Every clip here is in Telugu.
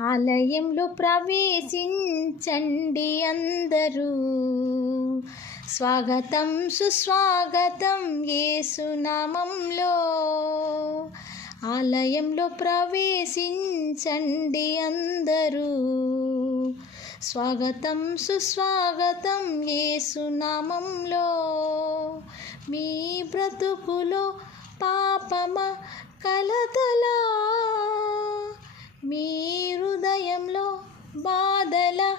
ఆలయంలో ప్రవేశించండి అందరూ, స్వాగతం సుస్వాగతం యేసునామంలో. ఆలయంలో ప్రవేశించండి అందరూ, స్వాగతం సుస్వాగతం యేసునామంలో. మీ బ్రతుకులో పాపమ కలతలా, మీ హృదయంలో బాధల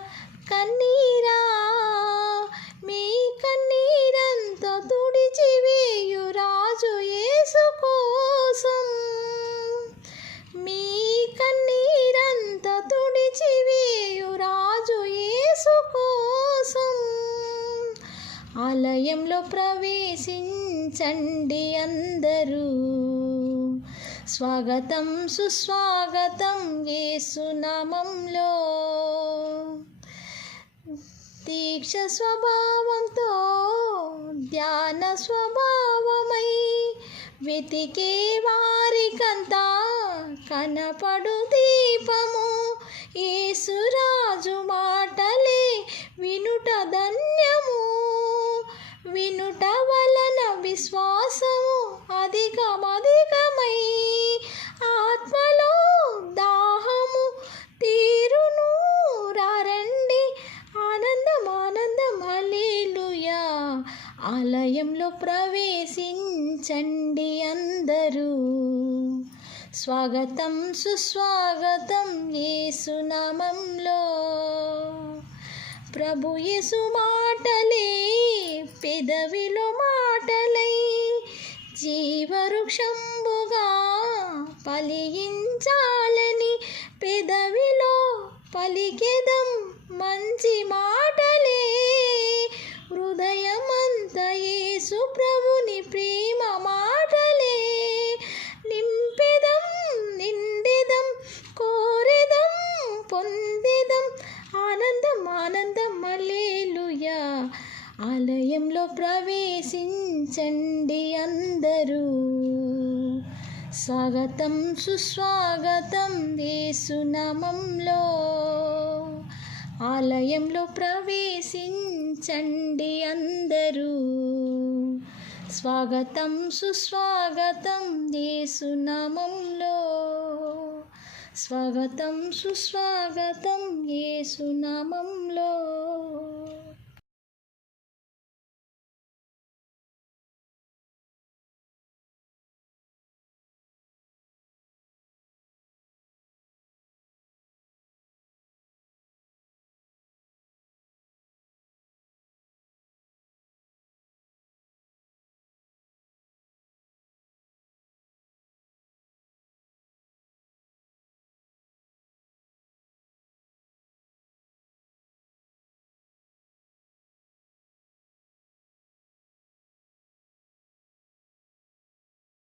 కన్నీరా, మీ కన్నీరంతా తుడిచివేయు రాజు యేసు కోసం, మీ కన్నీరంతా తుడిచివేయు రాజు యేసు కోసం. ఆలయంలో ప్రవేశించండి అందరూ, స్వాగతం సుస్వాగతం యేసునామంలో. దీక్ష స్వభావంతో ధ్యాన స్వభావమై వెతికే వారికంతా కనపడు దీపము యేసురాజు మాటలే వినుట ధన్యము. వినుట వలన విశ్వాసము అధికమధికమై ఆత్మలో దాహము తీరును. రండి ఆనందం ఆనందం హల్లెలూయా. ఆలయంలో ప్రవేశించండి అందరూ, స్వాగతం సుస్వాగతం యేసునామంలో. ప్రభు యేసు మాటలే పెదవిలో మాటలై జీవవృక్షంబుగా ఫలించాలని పెదవిలో పలికెదం మంచి మాటలే. హృదయమంత యేసు ప్రభుని ప్రేమ మాటలే నింపెదం నిండెదం కోరెదం పొందెదం ఆనందం ఆనందం హల్లెలూయా. ఆలయంలో ప్రవేశించండి అందరూ, స్వాగతం సుస్వాగతం యేసునామంలో. ఆలయంలో ప్రవేశించండి అందరూ, స్వాగతం సుస్వాగతం యేసునామంలో. స్వాగతం సుస్వాగతం యేసునామంలో.